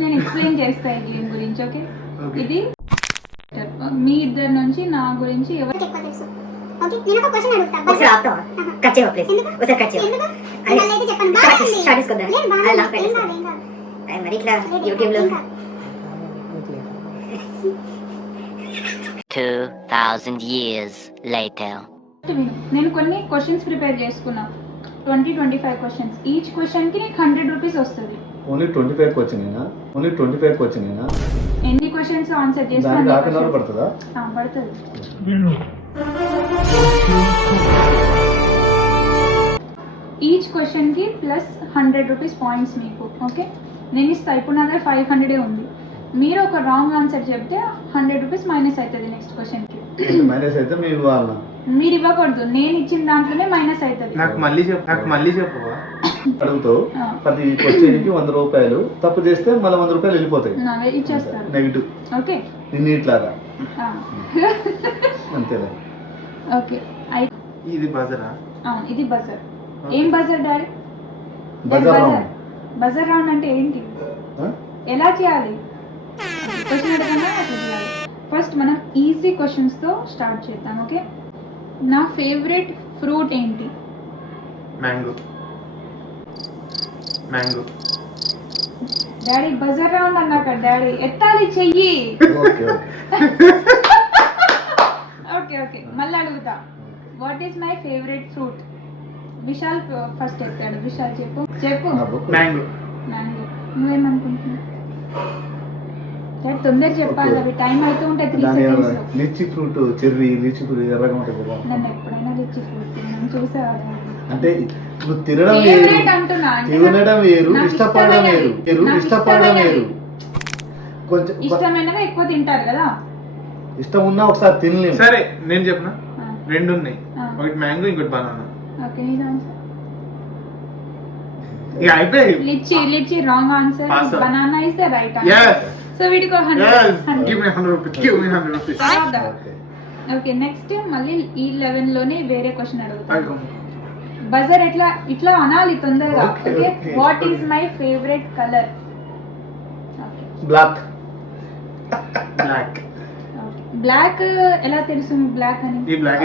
First నేను explain చేస్తా ఈ గేమ్ గురించి. ఓకే, ఇది మీ ఇద్దరి నుంచి నా గురించి ఎవరికి ఎక్కువ తెలుసు. ఓకే, నేను ఒక క్వశ్చన్ అడుగుతా. ఒకసారి ఆపుతావా? కట్ చేయవా ప్లీజ్? ఒకసారి కట్ చేయవా? ఎందుకు? అన్నైతే చెప్పండి. స్టార్ట్ చేసుకోద్దా? అలా నా ఫ్రెండ్స్ మరి ఇట్లా యూట్యూబ్ లో 2000 years later. నేను కొన్ని క్వశ్చన్స్ ప్రిపేర్ చేసుకున్నా. 20-25 క్వశ్చన్స్. ఈచ్ క్వశ్చన్ కి నీకు 100 రూపీస్ వస్తుంది. ఓన్లీ 25 క్వశ్చనేనా? ఓన్లీ 25 క్వశ్చనేనా? ఎన్ని క్వశ్చన్స్ ఆన్సర్ చేస్తా దానికి హాఫ్ అన్ అవర్ పడుతుందా? పడుతుంది. ఈచ్ క్వశ్చన్ కి ప్లస్ 100 రూపీస్ పాయింట్స్ మీకు. ఓకే, నేను ఇస్తా. ఇప్పుడు నా దగ్గర 500 ఉంది. మీరు ఒక రాంగ్ ఆన్సర్ చెప్తే 100 రూపీస్ మైనస్ అవుతుంది నెక్స్ట్ క్వశ్చన్ కి. మైనస్ అయితే మీరు ఇవ్వాలా? మీరు ఇవ్వకూడదు, నేను ఇచ్చిన దాంట్లోనే మైనస్ అవుతుంది. నాకు మళ్ళీ చెప్పవా? అడుగుతావు ప్రతి క్వశ్చన్ కి 100 రూపాయలు. తప్పు చేస్తే మళ్ళీ 100 రూపాయలు వెళ్ళిపోతాయి. ఇచ్చేస్తాను నెగిటివ్. ఓకే, నిన్ను ఇట్లాగా అంతేలే. ఓకే, ఇది బజరా? అవును, ఇది బజర్. ఏం బజర్ డాడీ? బజర్ రౌండ్ అంటే ఏంటి? ఎలా చేయాలి? క్వశ్చన్ అడగంగా అట్లా చేయాలి. ఫస్ట్ మనం ఈజీ క్వశ్చన్స్ తో స్టార్ట్ చేద్దాం. ఓకే, నా ఫేవరెట్ ఫ్రూట్ ఏంటి? మ్యాంగో. డాడీ బజర్ రౌండ్ అన్నాక డాడీ ఎత్తాలి చెయ్యి. ఓకే ఓకే, మళ్ళీ అడుగుతా. What is my favourite fruit? Vishal first ఎత్తాడు. విశాల్ చెప్పు. మ్యాంగో. నువ్వేమనుకుంటున్నావు? తొందర చెప్పాలి, అవి టైం అవుతూ ఉంటాయి. 3 seconds. లిచ్చి ఫ్రూట్, చెర్రీ లిచ్చి ఫ్రూట్ ఎర్రగా ఉంటుంది కదా. నన్ను ఎప్పుడైనా లిచ్చి ఫ్రూట్ తిన్నాను చూసావా? అంటే నువ్వు తినడం వేరు, ఇష్టపడడం వేరు. కొంచెం ఇష్టమైనవి ఎక్కువ తింటారు కదా. ఇష్టం ఉన్నా ఒకసారి తినలేము. సరే నేను చెప్పనా, రెండు ఉన్నాయి. ఒకటి మ్యాంగో, ఇంకోటి బనానా. ఓకే, నీ answer litchi wrong answer. Banana is the right answer. So వీటికి 100. Give me 100 rupees. Okay, next మళ్ళీ ఈ 11 లోనే వేరే క్వశ్చన్ అడుగుతాను. బజర్ ఇట్లా అనాలి తొందరగా. Okay, what is my favourite colour? Black. Black ఎలా తెలుసు బ్లాక్ అని? ఈ బ్లాక్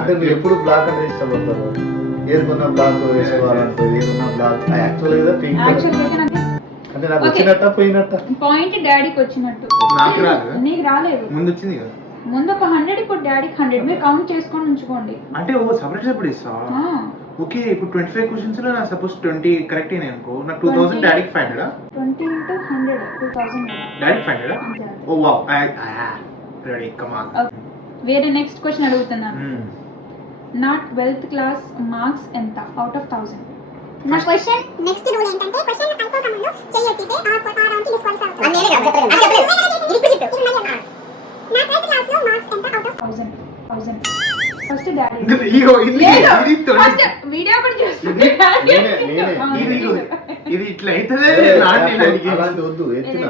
అంటే మీరు ఎప్పుడు బ్లాక్ అంటే ఇష్టపడతారు? ఏదుకున్నా బ్లాక్ వేసుకోవాలంటే ఏదున్నా బ్లాక్. యాక్చువల్గా పింక్. అంటే నాకు వచ్చినట్ట పోయినట్ట? పాయింట్ డాడీకి వచ్చినట్టు. నాకు రాలేదు. నీకు రాలేదు. ముందు వచ్చింది కదా. ముందు ఒక 100, ఇప్పుడు డాడీకి 100. మీరు కౌంట్ చేసుకొని ఉంచుకోండి. అంటే సెపరేట్ ఇస్తావా? ఓకే, ఇప్పుడు 25 క్వశ్చన్స్ లో నా సపోజ్ 20 కరెక్ట్ అయినాయి అనుకో, నాకు 2000, డాడీకి 500. 20 into 100 2000. డాడీకి 500. ఓ వావ్, రెడీ, కమ్ ఆన్. వేరే నెక్స్ట్ క్వశ్చన్ అడుగుతున్నాను. నా 12th క్లాస్ మార్క్స్ ఎంత అవుట్ ఆఫ్ 1000? నా క్వశ్చన్ నెక్స్ట్ రూల్ ఏంటంటే క్వశ్చన్ అయిపోక ముందు చెయ్యొట్టితే ఆ రౌండ్ కి డిస్క్వాలిఫై అవుతుంది. నేనే కదా చెప్పలేదు. ఇది చెప్పు. నా 12th క్లాస్ లో మార్క్స్ ఎంత అవుట్ ఆఫ్ 1000? First daddy. ఇది ఫస్ట్ వీడియో కూడా చూస్తుంది. ఇది ఇట్లా అయితదే. అలాంటి వద్దు. ఎత్తిన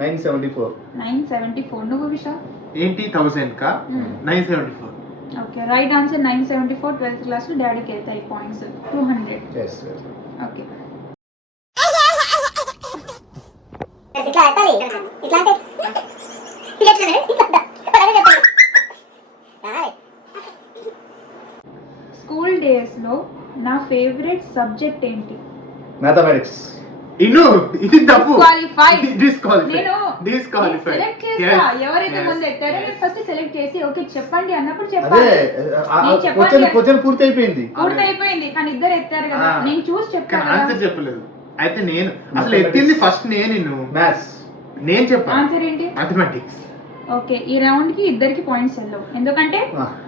974. నువ్వు విషా ఏంటి 1000 కా? 974. Okay, right answer 974. 12th class లో డాడీకి వెళ్తాయి పాయింట్స్ 200. ఓకే, ఇట్లా అట్టాలి. ఇట్లా అంటే స్కూల్ డేస్ లో నా ఫేవరెట్ సబ్జెక్ట్ ఏంటి? మ్యాథమెటిక్స్. ఇది తప్పు. డిస్క్వాలిఫై. సెలెక్ట్ చేస్తా. ఎవరైతే ముందు ఎత్తారో నేను ఫస్ట్ సెలెక్ట్ చేసి ఓకే చెప్పండి అన్నప్పుడు చెప్పాలి. క్వశ్చన్ పూర్తి అయిపోయింది కానీ ఇద్దరు ఎత్తారు కదా, నేను చూసి చెప్పాను. ఆన్సర్ చెప్పలేదు. అయితే నేను అసలు ఎత్తింది ఫస్ట్ నేను మ్యాథ్స్. నేను చెప్పాను. ఆన్సర్ ఏంటి? మ్యాథమెటిక్స్. ఓకే, ఈ రౌండ్ కి ఇద్దరికి పాయింట్స్ వెళ్ళవు, ఎందుకంటే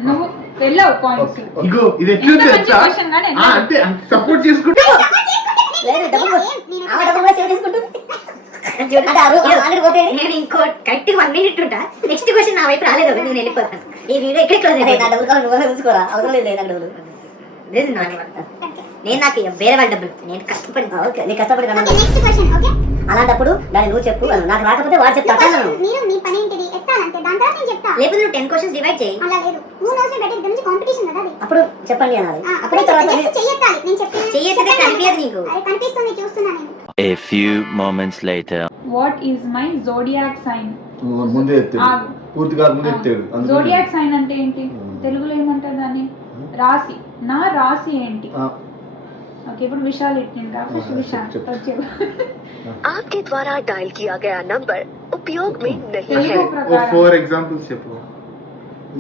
నువ్వు వెళ్ళవు పాయింట్స్. ఇగో ఇది ఎట్లా అంతే సపోర్ట్ చేసుకుంటా. నేను ఇంకో కరెక్ట్ 1 minute ఉంటా. నెక్స్ట్ క్వశ్చన్ నా వైపు రాలేదు, నేను వెళ్ళిపోతాను. ఈ వీడియో ఎక్కడ క్లోజ్ అయిపోయింది? చూసుకోరా, అవసరం లేదు. నేను నాకు వేరే వాళ్ళ డబ్బులు నేను కష్టపడి. ఓకే, నీ కష్టపడి అలాంటప్పుడు దాన్ని నువ్వు చెప్పు, నాకు రాకపోతే వాడు చెప్తా. లేకపోతే నువ్వు 10 క్వశ్చన్స్ డివైడ్ చేయి. అప్పుడు చెప్పండి అనాలి. అప్పుడు చెయ్యొద్దు, కనిపించదు నీకు. A few moments later. What is my zodiac sign? ముందే ఎత్తాడు, పూర్తి కాకముందే ఎత్తాడు. జోడియాక్ సైన్ అంటే ఏంటి? తెలుగులో ఏమంటారు దాన్ని? రాశి. నా రాశి ఏంటి? ఓకే, ఇప్పుడు విశాల్ ఎట్టిందా? ఫస్ట్ విశాల్ వచ్చేవు. आपके द्वारा डायल किया गया नंबर उपयोग में नहीं है. తెలుగు ఓ ప్రకారం 4 ఎగ్జాంపుల్స్ చెప్పు.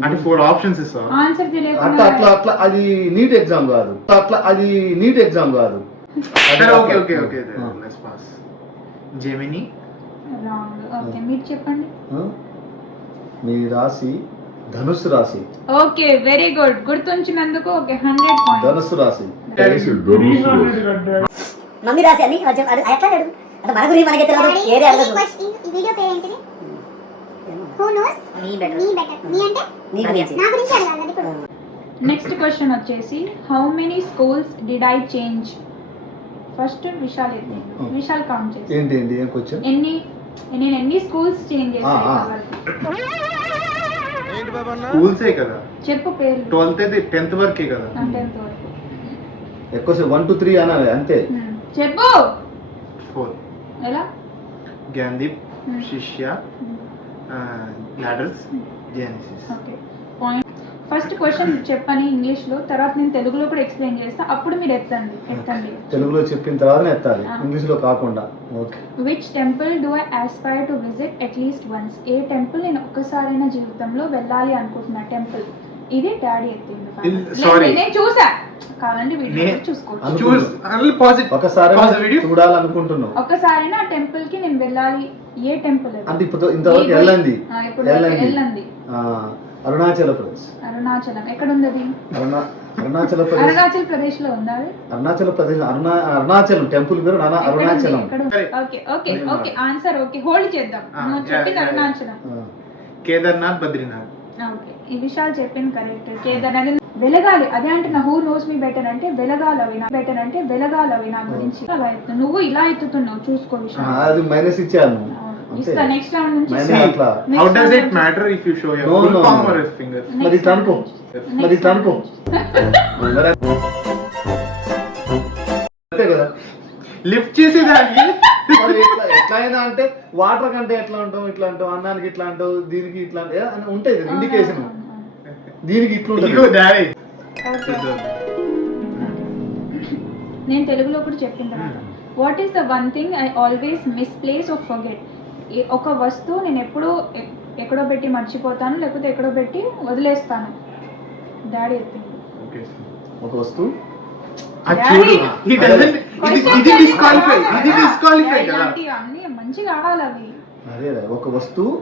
అంటే 4 ఆప్షన్స్ ఇస్తా. ఆన్సర్ అట్లా తెలియకుండా అట్లా అట్లా అది నీట్ ఎగ్జామ్ కాదు, అట్లా అది నీట్ ఎగ్జామ్ కాదు. సరే okay okay okay let's pass. Gemini. Wrong. Okay, మీరు చెప్పండి. మీ రాశి ధనుస్సు రాశి. Okay, very good. గుర్తుంచినందుకు ఓకే 100 పాయింట్స్. ధనుస్సు రాశి. మమ్మీ రాసి అని ఎట్లా అడు అసలు మన గురించి మనకి తెలియదు ఏదే అడగదు. ఈ వీడియో పేరు ఏంటిది? హూ నోస్ నీ బెటర్ మీ బెటర్. మీ అంటే నీ గురించి నా గురించి అడగాలి అది ఇప్పుడు. నెక్స్ట్ క్వశ్చన్ వచ్చేసి how many schools did I change? First Vishal ఎత్తి. విశాల్ కౌంట్ చేసి ఏంటి ఏంటి ఏం క్వశ్చన్? నేను ఎన్ని స్కూల్స్ చేంజ్ చేశాను కాబట్టి. స్కూల్సే కదా, చెప్పు పేర్లు. 12th అయితే 10th వరకే కదా. 10th వరకు. ఎక్కువ 1 2 3 అనాలి అంతే. చెప్పు. 4 ఎలా? జ్ఞానదీప్, శిష్య, ladders, Genesis. Okay, point. First question చెప్పని ఇంగ్లీష్ లో, తర్వాత నేను తెలుగులో కూడా ఎక్స్ప్లెయిన్ చేస్తా, అప్పుడు మీరు ఎత్తండి. తెలుగులో చెప్పిన తర్వాత ఎత్తాలి, ఇంగ్లీష్ లో కాకుండా. Okay. Which temple do I Aspire to visit at least once? A temple నేను ఒక్కసారైనా జీవితంలో వెళ్ళాలి అనుకుంటున్నా టెంపుల్? ఇది డాడీ ఎత్తింది. Sorry. నేను చూసా, కావాలంటే వీడియో చూసుకోవచ్చు. చూస్ అన్ని పాజిటివ్. ఒకసారి వీడియో చూడాలనుకుంటున్నావు. ఒక్కసారైనా ఆ టెంపుల్ కి నేను వెళ్ళాలి. ఏ టెంపుల్? అంటే ఇప్పుడు ఇంతవరకు వెళ్ళండి. వెళ్ళండి. అరుణాచల్ ప్రదేశ్. అరుణాచలం ఎక్కడ ఉంది అది? అరుణాచల్ ప్రదేశ్. అరుణాచల్ ప్రదేశ్ లో ఉందా అది? అరుణాచల్ ప్రదేశ్. అరుణాచలం టెంపుల్ పేరు Arunachalam. Okay okay okay, answer okay, hold చేద్దాం. నువ్వు చెప్పింది అరుణాచలం. కేదార్నాథ్, బద్రీనాథ్. ఓకే, ఈ విషయాలు చెప్పింది కరెక్ట్. కేదార్నాథ్ వెలగాలి, అదే అంటున్నా. హూ నోస్ మీ బెటర్ అంటే వెలగాలవి నా గురించి. అలా ఎత్తు. నువ్వు ఇలా ఎత్తుతున్నావు, చూసుకో విషయం. అది మైనస్ ఇచ్చాను. ఇస్తా నెక్స్ట్ రౌండ్ నుంచి. How does it matter if you show your No, full no, palm no. or a finger? మరి ఇట్లా అనుకో. అంతే కదా. లిఫ్ట్ చేసేదానికి మరి ఎట్లా అయినా అంటే వాటర్ కంటే ఎట్లా ఉంటాం, ఇట్లా అంటాం, అన్నానికి ఇట్లా అంటావు, దీనికి ఇట్లా అంటే అని ఉంటాయి ఇండికేషన్. దీనికి ఇట్లా ఇగో ఉంటుంది. డాడీ. నేను తెలుగులో కూడా చెప్పిన తర్వాత, what is the one thing I always misplace or forget? ఒక వస్తువు నేను ఎప్పుడో ఎక్కడో పెట్టి మర్చిపోతాను, లేకపోతే ఎక్కడో పెట్టి వదిలేస్తాను. డాడీ చెప్పింది. ఒక వస్తువు చూడు, ఇది డిస్క్వాలిఫై కదా. అన్ని మంచిగా ఆడాలి అవి. అదే ఒక వస్తువు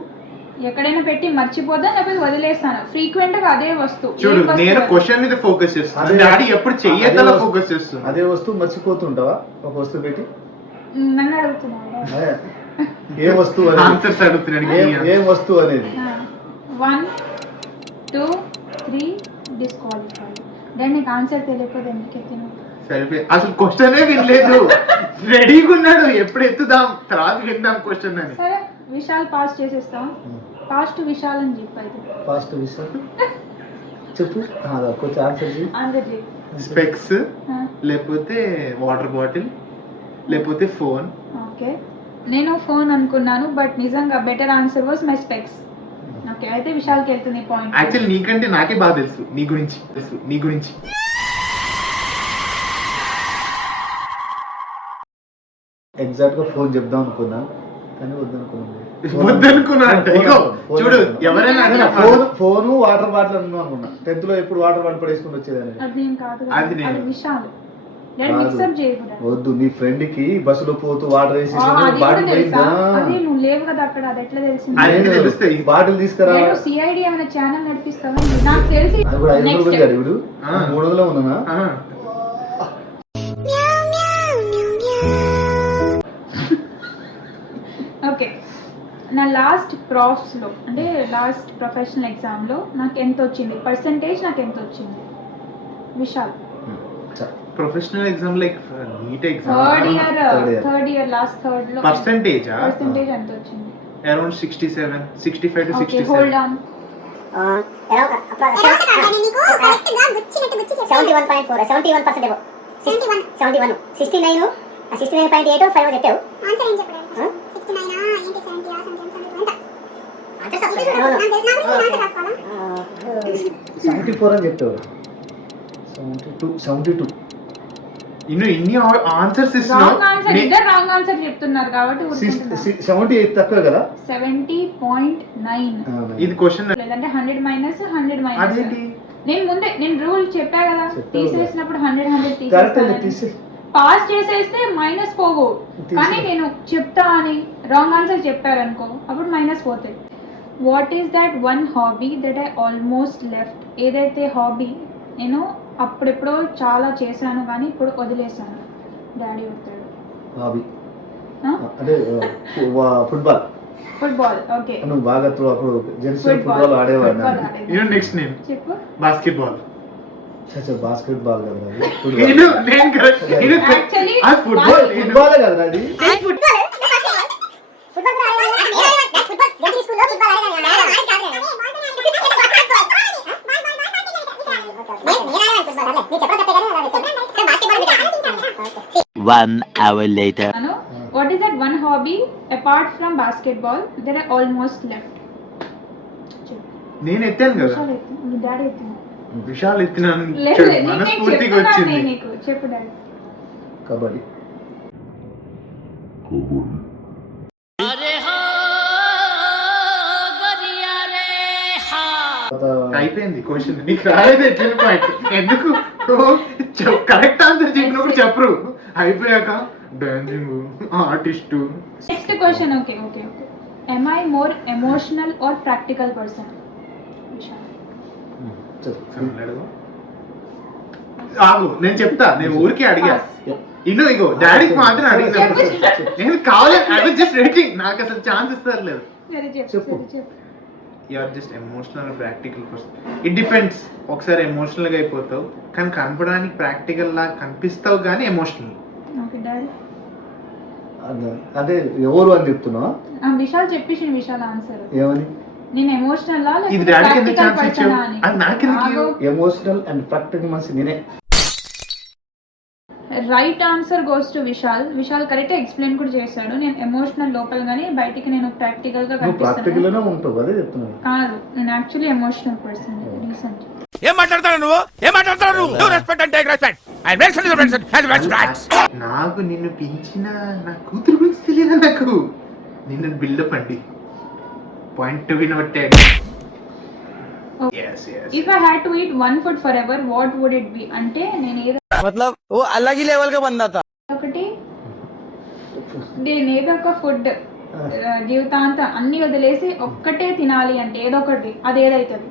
ఎక్కడైనా పెట్టి మర్చిపోతా, లేకపోతే వదిలేస్తాను. ఫ్రీక్వెంట్ గా అదే వస్తువు. చూడు, నేను క్వశ్చన్ మీద ఫోకస్ చేస్తాను, డాడీ ఎప్పుడు చెయ్యొద్దా ఫోకస్ చేస్తాను. అదే వస్తువు మర్చిపోతుంటావా ఒక వస్తువు పెట్టి? నన్ను అడుగుతున్నాడు ఏ వస్తువు అనేది? ఆన్సర్స్ అడుగుతున్నాడు. ఏ వస్తువు అనేది? 1 2 3 డిస్క్వాలిఫై. దాన్ని నీకు ఆన్సర్ తెలియకపోతే ఎందుకు ఎత్తిన? సరిపోయి, అసలు క్వశ్చనే వినలేదు, రెడీగా ఉన్నాడు. ఎప్పుడు ఎత్తుదాం తర్వాత విందాం క్వశ్చన్ అని. సరే, విశాల్ పాస్ చేసేస్తాం. పాస్ట్ విశాల్ అని చెప్పైతే. ఫాస్ట్ విషయం చెప్పు. కొంచెం ఆన్సర్ చేయి. ఆన్సర్ చేయి. స్పెక్స్, లేకపోతే వాటర్ బాటిల్, లేకపోతే ఫోన్. ఓకే, నేను ఫోన్ అనుకున్నాను, బట్ నిజంగా better answer was my specs. Okay, అయితే విశాల్కి వెళ్తుంది పాయింట్. యాక్చువల్లీ నీకంటే నాకే బాగా తెలుసు నీ గురించి. ఎగ్జాక్ట్ గా ఫోన్ చెప్దాం అనుకున్నా, కానీ వద్దనుకున్నాను. ఇగో చూడు, ఎవరైనా ఫోన్ వాటర్ బాటిల్ అనుకున్నా. 10th లో ఎప్పుడు వాటర్ బాటిల్ పడేసుకుని వచ్చేదాన్ని. అది నేను కాదు, అది నేను. అది విశాల్. నేను మిక్సప్ చేయకూడదు. వద్దు, నీ ఫ్రెండ్ కి బస్సులో పోతూ వాటర్ వేసి అది కూడా బాటిల్ తెలుసా? పోయిందా? అది నువ్వు లేవు కదా అక్కడ, అది ఎట్లా తెలిసింది? అది తెలుస్తాయి. బాటిల్ తీసుకురా. నేను సిఐడి ఏమైనా ఛానల్ నడిపిస్తావా? నాకు తెలిసి అది కూడా 500 నెక్స్ట్ రూపాయలు ఇప్పుడు 300 ఉన్నానా? ఓకే, నా లాస్ట్ ప్రాఫ్స్ లో, అంటే లాస్ట్ ప్రొఫెషనల్ ఎగ్జామ్ లో నాకు ఎంత వచ్చింది పర్సెంటేజ్? నాకు ఎంత వచ్చింది Vishal? Professional exam like NEET exam third year last third లో పర్సెంటేజ్ ఎంత వచ్చింది? Around 67, 65 to 67. Hold on. 71.4 71% 71 69 69.8 5 చెప్పావు. ఆన్సర్ ఏం చెప్పాడు? 69 ఏంటి 70 ఆన్సర్ సంథింగ్ రాసుకోవాలా? 74 అని చెప్తావు. 72 ఇన్ని ఆన్సర్స్ రాంగ్ ఆన్సర్, ఇద్దరు రాంగ్ ఆన్సర్ చెప్తున్నారు కాబట్టి 78 తక్కువ కదా. 70.9 ఇది క్వశ్చన్ లేదంటే 100 మైనస్ 100 మైనస్. అదేంటి? నేను రూల్ చెప్పా కదా, తీసేసినప్పుడు 100 కరెక్ట్ తీసేస్తాను. తీసే పాస్ చేసేస్తే మైనస్ పోవు, కానీ నేను చెప్తా అని రాంగ్ ఆన్సర్ చెప్పారనుకో అప్పుడు మైనస్ పోతాయి. What is that one hobby that I almost left? ఏదైతే హాబీ నేను అప్పుడెప్పుడో చాలా చేశాను కానీ ఇప్పుడు వదిలేసాను. డాడీ చెప్తాడు. హాబీ అంటే ఫుట్బాల్. ఫుట్బాల్. ఓకే, నువ్వు బాగా అప్పుడు జెంట్స్ ఫుట్బాల్ ఆడేవాడు. నెక్స్ట్ నేను చెప్పు. Basket ball. బాస్కెట్ బాల్ కదా యాక్చువల్లీ ఫుట్బాల్ ఫుట్బాలే కదా అది.1 hour later. What is that one hobby apart from basketball that I almost left? నేను ఎత్తాను కదా, డాడీ ఎత్తింది. విశాల్ ఎత్తినాను, లేదు, మనస్ఫూర్తిగా వచ్చింది. నీకు చెప్పు డాడీ. కబడ్డీ. అయిపోయింది క్వశ్చన్. నీకు రాలేదు ఎట్లా పాయింట్ ఎందుకు? కరెక్ట్ ఆన్సర్ చెప్పినప్పుడు చెప్పరు, అయిపోయాక dancing artist. Next question. Okay. Am I more emotional or practical person? ఆగు, నేను చెప్తా. నేను ఊరికే అడిగా. ఇగో డాడీకి మాత్రం అడిగిన నేను కావాలి. I was just rating. నాకు అసలు ఛాన్స్ ఇస్తారు లేదు. చెప్పు. You are just emotional practical person. It depends. ఒకసారి ఎమోషనల్ గా అయిపోతావు కానీ కనపడానికి ప్రాక్టికల్ లా కనిపిస్తావు కానీ ఎమోషనల్. Okay daddy. అదే ఎవరు అని చెప్తున్నా? విశాల్ చెప్పేసి విశాల్ ఆన్సర్ ఏమని? నేను ఎమోషనల్ లా ఇది లేకపోతే డాడీకి ఎందుకు ప్రాక్టికల్ ఛాన్స్ ఇచ్చావు? పర్సన్ అని. అది నాకెందుకు? ఎమోషనల్ అండ్ ప్రాక్టికల్ మనిషి నేనే. Right answer goes to Vishal. Vishal correct explain కూడా చేశాడు. నేను ఎమోషనల్ లోపల గానీ బయటికి నేను ప్రాక్టికల్ గా నువ్వు ప్రాక్టికల్ కనిపిస్తాను. లోనే ఉంటావు అదే చెప్తున్నాను. కాదు, నేను యాక్చువల్లీ ఎమోషనల్ పర్సన్. రీసెంట్ ఏం మాట్లాడతావు నువ్వు? ఏం మాట్లాడతావు నువ్వు? You respect and take respect. I make sense has respect. నాకు నిన్ను పెంచిన నా కూతురు గురించి తెలియదు. నాకు నిన్ను బిల్డప్ అండి. Point to be noted. If I had to eat one food forever what would it be? అంటే నేను ఏదో मतलब वो अलग ही लेवल का बंदा था. ఒకటి నేను ఏదో ఒక ఫుడ్ జీవితాంతం అన్ని వదిలేసి ఒక్కటే తినాలి అంటే ఏదో ఒకటి, అది ఏదైతుంది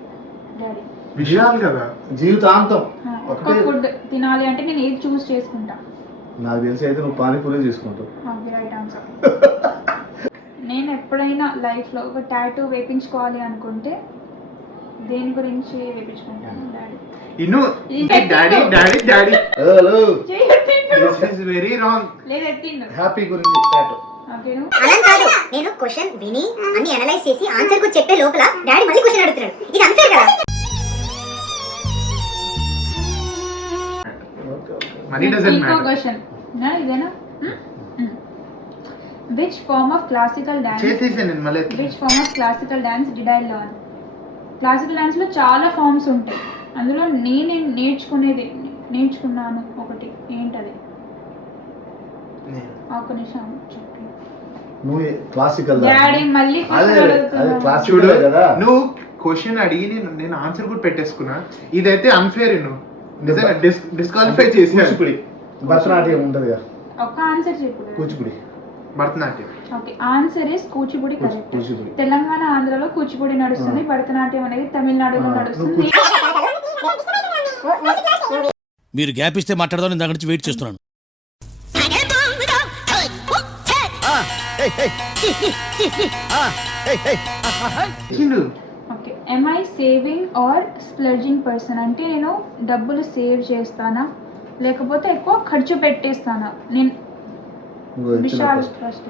డాడీ? విషయాలు కదా జీవితాంతం ఒక్క ఫుడ్ తినాలి అంటే నేను ఏది చూస్ చేసుకుంటా? నాకు తెలిసి అయితే నువ్వు పానీపూరి తీసుకుంటావు. Right answer. నేను ఎప్పుడైనా లైఫ్ లో ఒక టాటూ వేపించుకోవాలి అనుకుంటే దేని గురించి వేపించుకుంటాను daddy? Daddy daddy daddy hello this is very wrong. లేదు ఎత్తిండు. హ్యాపీ గురించి టాటూ. ఓకేను. అలా కాదు, నేను క్వశ్చన్ విని అన్ని అనలైజ్ చేసి ఆన్సర్ కు చెప్పే లోపల డాడీ మళ్ళీ క్వశ్చన్ అడుగుతున్నాడు. ఇది అన్ఫేర్ కదా? మనీ డజంట్ ఇంకో మ్యాటర్. క్వశ్చన్ ఇదేనా? Which form of classical dance? చేసేసాను నేను మళ్ళీ. Which form of classical dance did I learn? Classical dance లో చాలా ఫార్మ్స్ ఉంటాయి, అందులో నేను నేర్చుకున్నాను ఒకటి. ఏంటది? ఒక నిమిషం చెప్పు. నువ్వు క్లాసికల్ డాడీ మళ్ళీ అదే క్లాసికల్ చూడు కదా. నువ్వు క్వశ్చన్ అడిగి నేను ఆన్సర్ కూడా పెట్టేసుకున్నా. ఇదైతే అన్ఫేర్. నువ్వు నిజంగా డిస్క్వాలిఫై చేసి. కూచిపూడి భరతనాట్యం ఉంటది కదా. ఒక ఆన్సర్ చెప్పు. Kuchipudi. Bharatanatyam. Okay, answer is Kuchipudi. Correct. Kuchipudi. Telangana ఆంధ్రలో కూచిపూడి నడుస్తుంది, భరతనాట్యం అనేది తమిళనాడులో నడుస్తుంది. మీరు గ్యాప్ ఇస్తే మాట్లాడదాం, నేను దాని గురించి వెయిట్ చేస్తున్నాను. Okay, am I saving or splurging person? అంటే నేను డబ్బులు సేవ్ చేస్తానా లేకపోతే ఎక్కువ ఖర్చు పెట్టేస్తానా? నేను విశాల్ ఫస్ట్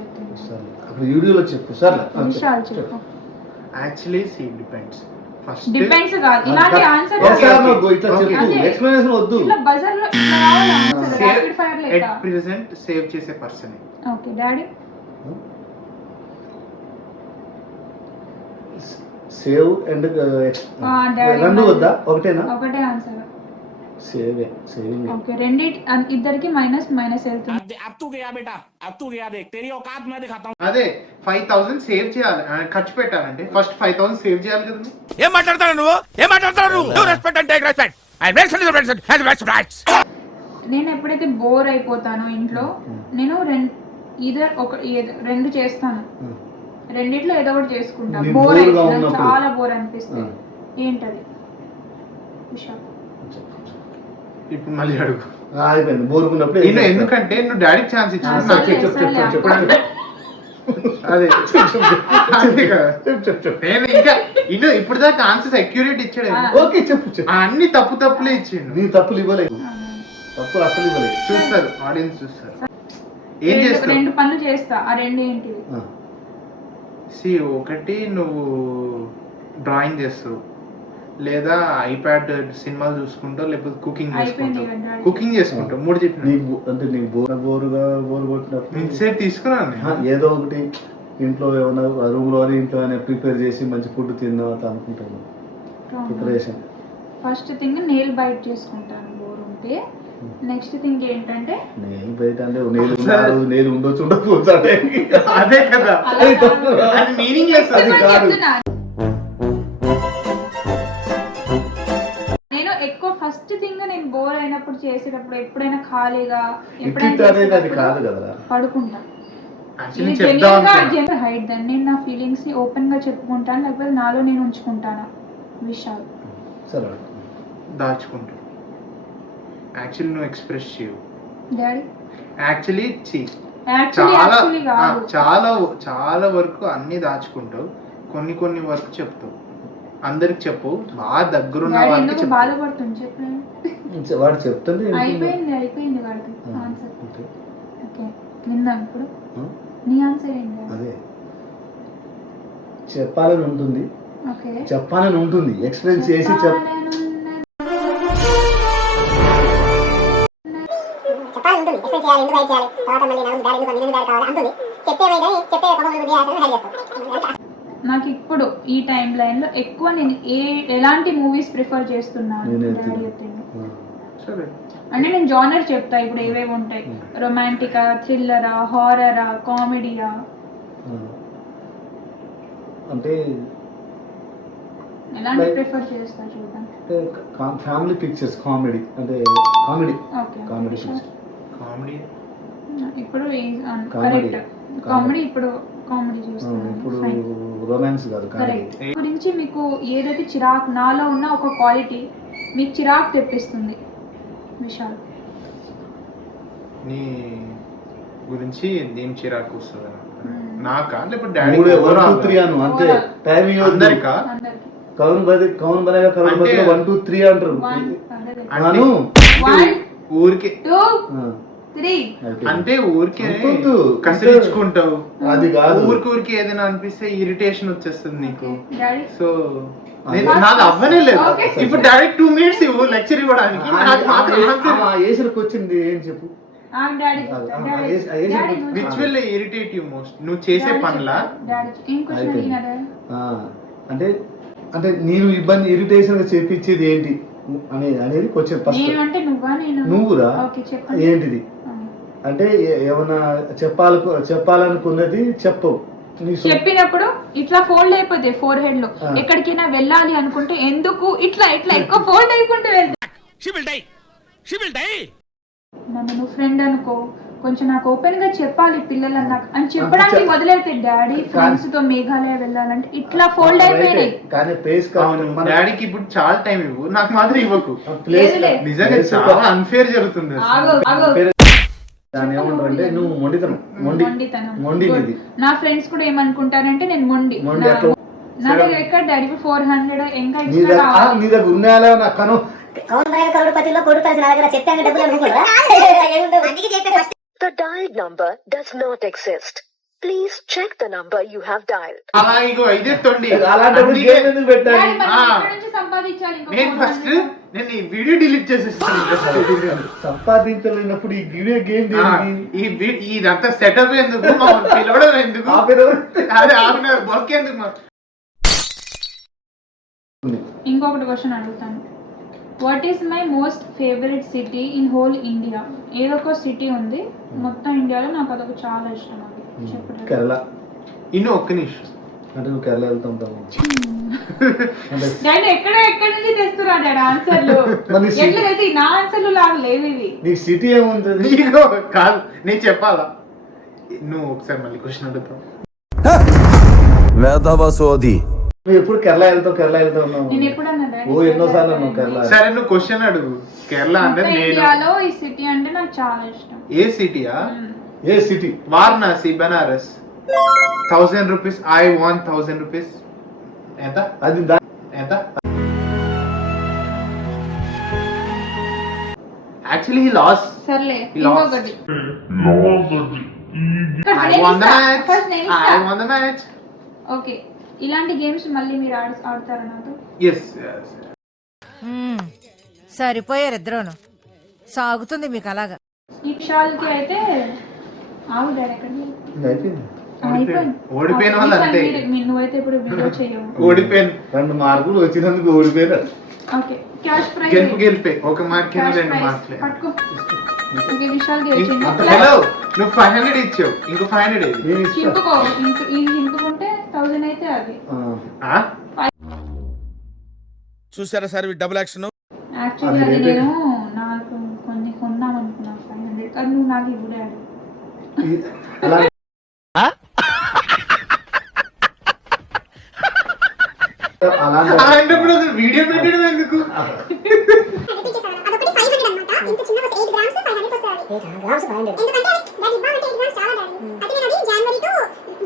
అప్పుడు వీడియోలో చెప్పు సార్. విశాల్ చెప్పు. Actually see depends. First depends కాదు ఇలాంటి ఆన్సర్ Yes or no, ఇట్లా చెప్పు అదే. ఎక్స్ప్లెనేషన్ వద్దు. ఇట్లా బజర్ లో ఇట్లా రావాలి ఆన్సర్ ర్యాపిడ్ ఫైర్ ఎట్ లెక్క ప్రెసెంట్ సేవ్ చేసే person. Okay daddy save and daddy రెండు వద్దా ఒకటేనా? ఒకటే ఆన్సర్ సేవింగ్ ఓకే ఇద్దరికి మైనస్ వెళ్తుంది అదే 5000 సేవ్ చేయాలి, ఖర్చు పెట్టాలంటే ఫస్ట్ 5000 సేవ్ చేయాలి కదా. ఏం మాట్లాడతావు నువ్వు? ఏం మాట్లాడతావు నువ్వు? No respect and take respect. And respect is the respect has the rights. నేను ఎప్పుడైతే బోర్ అయిపోతానో ఇంట్లో నేను రెండు చేస్తాను, రెండిట్లో ఏదో ఒకటి చేసుకుంటా. నీకు బోర్ బోరుగా అయితే నాకు ఉన్నప్పుడు. చాలా బోర్ అనిపిస్తుంది. ఏంటది విషయం? ఇప్పుడు మళ్ళీ అడుగు. అయిపోయింది బోరుకున్నప్పుడు నేను ఎందుకంటే నువ్వు డాడీకి ఛాన్స్ ఇచ్చాను. సరే, చెప్పు. అదే అంతే కదా. నేను ఇంకా ఇప్పుడు దాకా ఆన్సర్స్ అక్యూరేట్ ఇచ్చాడు. ఓకే చెప్పు. అన్ని తప్పులే ఇచ్చాడు. నీ తప్పులు ఇవ్వలేదు, తప్పులు అసలు ఇవ్వలేదు. చూస్తారు, ఆడియన్స్ చూస్తారు. ఏం చేస్తావు? రెండు పనులు చేస్తా. ఆ రెండు ఏంటివి? ఒకటి నువ్వు డ్రాయింగ్ చేస్తావు, లేదా ఐప్యాడ్ సినిమాలు చూసుకుంటావు, లేకపోతే కుకింగ్ చేసుకుంటావు. కుకింగ్ చేసుకుంటావు. 3 చెప్పిన. అంటే నీకు బోరు కొట్టినప్పుడు ఇంతసేపు తీసుకున్నాను. ఏదో ఒకటి ఇంట్లో ఏమన్నా రూమ్ లో ఇంట్లో ప్రిపేర్ చేసి మంచి ఫుడ్ తిందాం అట్లా అనుకుంటాను. Preparation first thing nail bite చేసుకుంటాను బోర్ ఉంటే. నెక్స్ట్ థింగ్ ఏంటంటే నేను బయట అంటే నేను ఉండొచ్చు ఉండకపోవచ్చు అంటే అదే కదా, అది మీనింగ్ లెస్. అది కాదు. నేను ఎక్కువ ఫస్ట్ థింగ్ నేను బోర్ అయినప్పుడు చేసేటప్పుడు ఎప్పుడైనా ఖాళీగా అనేది అది కాదు కదా, పడుకుంటా. యాక్చువల్లీ చెప్దాం హైడ్ దాన్ని నేను నా ఫీలింగ్స్ ని ఓపెన్ గా చెప్పుకుంటాను, లేకపోతే నాలో నేను ఉంచుకుంటాను విషయాలు. సరే దాచుకుంటావు. యాక్చువల్లీ నువ్వు ఎక్స్ప్రెస్ చేయవు. డాడీ యాక్చువల్లీ చాలా వరకు అన్ని దాచుకుంటావు, కొన్ని వరకు చెప్తావు. అందరికి చెప్పు, బాగా దగ్గరున్న వాళ్ళకి చెప్పు. బాధపడుతుంది చెప్పలేదు. వాడు చెప్తుంది అయిపోయింది వాడికి ఆన్సర్. ఓకే విందాం ఇప్పుడు. నీ ఆన్సర్ ఏంటి? అదే చెప్పాలని ఉంటుంది, ఓకే చెప్పాలని ఉంటుంది, ఎక్స్ప్లెయిన్ చేసి చెప్పాలని ఉంటుంది. ఎక్స్ప్లెయిన్ చేయాలి, ఎందుకు చేయాలి, తర్వాత మళ్ళీ నాకు డాడీ ఎందుకు డాడీ కావాలి అంటుంది. చెప్పేవే కానీ చెప్పే కొమ్మలు హెడ్ చేస్తాను. నాకు ఇప్పుడు ఈ టైం లైన్ లో ఎక్కువ నేను ఎలాంటి మూవీస్ ప్రిఫర్ చేస్తున్నాను డాడీ సరే అంటే నేను జానర్ చెప్తా. ఇప్పుడు ఏవేవి ఉంటాయి, రొమాంటికా, థ్రిల్లరా, హారరా, కామెడీయా? అంటే ఎలాంటి ప్రిఫర్ చేస్తా చూద్దాం. ఫ్యామిలీ పిక్చర్స్, కామెడీ అంటే కామెడీ ఓకే కామెడీ ఇప్పుడు కరెక్ట్. కామెడీ ఇప్పుడు కామెడీ చూస్తాను. ఇప్పుడు రొమాన్స్ కాదు కామెడీ. గురించి మీకు ఏదైతే చిరాకు, నాలో ఉన్న ఒక క్వాలిటీ మీకు చిరాకు తెప్పిస్తుంది విశాల్? నీ గురించి నేను చిరాకు వస్తుంది నాకా, లేకపోతే డాడీ? 1 2 3 అను అంతే. టైం అందరికా? కౌన్ బనేగా 1 2 3 అంటారు. అను ఊరికే 2 3 అంటే ఊరికే కసిరించుకుంటావు. అది కాదు, ఊరికి ఏదైనా అనిపిస్తే ఇరిటేషన్ వచ్చేస్తుంది నీకు. డాడీ సో నాది అవ్వనే లేదు. ఇప్పుడు డైరెక్ట్ 2 మినిట్స్ ఇవ్వు లెక్చర్ ఇవ్వడానికి. ఏసరికి వచ్చింది ఏం చెప్పు. Which will irritate you most? నువ్వు చేసే పనులా? అంటే అంటే నేను ఇబ్బంది ఇరిటేషన్ గా చేపించేది ఏంటి అనేది క్వశ్చన్ ఫస్ట్. నువ్వురా ఏంటిది అంటే ఏమన్నా చెప్పాలనుకున్నది చెప్పవు. చెప్పినప్పుడు ఇట్లా ఫోల్డ్ అయిపోతే ఫోర్ హెడ్ లో ఎక్కడికైనా వెళ్ళాలి అనుకుంటే ఎందుకు ఇట్లా ఎక్కువ ఫోల్డ్ అయిపోతే నన్ను నువ్వు ఫ్రెండ్ అనుకో, కొంచెం నాకు ఓపెన్ గా చెప్పాలి పిల్లలు అని చెప్పడానికి మొదలైతే డాడీ ఫ్రెండ్స్ తో మేఘాలయ వెళ్ళాలంటే ఇట్లా ఫోల్డ్ అయిపోయాయి. కానీ ప్లేస్ డాడీకి ఇప్పుడు చాలా టైం ఇవ్వు, నాకు మాత్రం ఇవ్వకు. నిజంగా చాలా అన్ఫేర్ జరుగుతుంది. దాని ఏమంటారంటే నువ్వు మొండితనం. నా ఫ్రెండ్స్ కూడా ఏమనుకుంటారంటే నేను మొండి. నా దగ్గర ఎక్కడ డాడీ 400 ఇంకా నీ దగ్గర ఉన్నాయా నా కను The dialed number does not exist. Please check the number you have dialed. అలా ఇగో ఇదే తొండి. అలాంటప్పుడు అందుకే గేమ్ ఎందుకు పెట్టాలి? డాడీ మరి ఆ. ఎక్కడి నుంచి సంపాదించాలి ఇంకో నేను 400? ఫస్ట్ నేను ఈ వీడియో డిలీట్ చేసేస్తాను. సంపాదించలేనప్పుడు ఈ గివే గేమ్ దేనికి? ఇదంతా సెటప్ ఎందుకు, మమ్మల్ని పిలవడం ఎందుకు, అదే ఆపినారు బొక్క ఎందుకు మాకు. ఇంకొకటి క్వశ్చన్ అడుగుతాను. What is my most favourite city in whole India? ఏదో ఒక సిటీ ఉంది మొత్తం ఇండియాలో, నాకు అదొక చాలా ఇష్టం. అది చెప్పండి. కేరళ. ఇನ್ನು ఒక్క నిమిషం. అంటే నువ్వు కేరళ వెళ్తుంటావు. డాడీ ఎక్కడి నుంచి తెస్తురా డాడీ ఆన్సర్లు? మరి ఎట్లా తెలిసి నా ఆన్సర్లు లాగా లేవు ఇవి. నీకు సిటీ ఏముంటుంది? నీకు కాదు నేను చెప్పాలా, నువ్వు ఒకసారి మళ్ళీ క్వశ్చన్ అడుగుతావు. వేదవసోది నువ్వు ఎప్పుడు కేరళ వెళ్తావు నేను ఉన్నావు? ఎప్పుడన్నా డాడీ ఓ ఎన్నోసార్లు అన్నావు కేరళ. సరే నువ్వు క్వశ్చన్ అడుగు. కేరళ అంటే మొత్తం నేను ఇండియాలో ఈ సిటీ అంటే నాకు చాలా ఇష్టం. ఏ సిటీయా? ఏ city? Varanasi, Banaras. 1000 rupees. I want 1000 rupees. ఎంత అది ఎంత? Actually he loss. సర్లే He lost. ఇంకొకటి I won the match. First నేను I ఇస్తా. won the match. ఓకే, ఇలాంటి గేమ్స్ మళ్ళీ మీరు ఆడతారా నాతో? Yes. సరిపోయారు ఇద్దరును. సాగుతుంది మీకు అలాగా. ఈ విషయాలకి అయితే ఆవు డాడీ ఎక్కడికి? ఇది అయిపోయింది. ఓడిపోయిన వాళ్ళు అంతే. నువ్వైతే ఇప్పుడు వీడియో చేయవు. ఓడిపోయాను. 2 మార్కులు వచ్చినందుకు ఓడిపోయినా. ఓకే, క్యాష్ ప్రైజ్ గెలిపే 1 మార్క్ 2 మార్కులే. పట్టుకో. ఓకే, విషయాలు హలో నువ్వు 500 ఇచ్చావు, ఇంకో 500 ఏది? నేను ఇస్తా. చింపుకో. ఈ చింపుకుంటే 1000 అయితే అది. చూసారా సార్ డబుల్ యాక్షన్. యాక్చువల్లీ అది నేను నాకు కొన్ని కొన్నాం అనుకున్నాను 500, కానీ నువ్వు నాకు ఇవ్వలే. అలా అలాంటప్పుడు అసలు వీడియో పెట్టడం ఎందుకు? రిపీట్ చేశాను. అదొకటి 500 అన్నమాట. ఇంత చిన్న 8 గ్రామ్స్ 500 వస్తాయి. 8 గ్రామ్స్ 500. ఎందుకంటే దాని ఇవ్వాలంటే 8 గ్రామ్స్ చాలా డాడీ. అయితే నేను అది జనవరి టు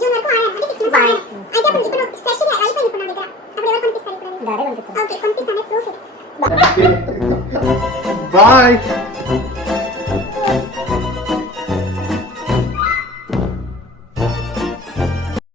జూన్ వరకు ఆడాను. అంటే 6 మంత్స్ ఆడాను. అయితే అప్పుడు ఇప్పుడు స్పెషల్ అయిపోయింది ఇప్పుడు నా దగ్గర. అప్పుడు ఎవరు పంపిస్తారు ఇప్పుడు? డాడీ పంపిస్తారు. ఓకే, పంపిస్తాను. ప్రూఫ్. బాయ్.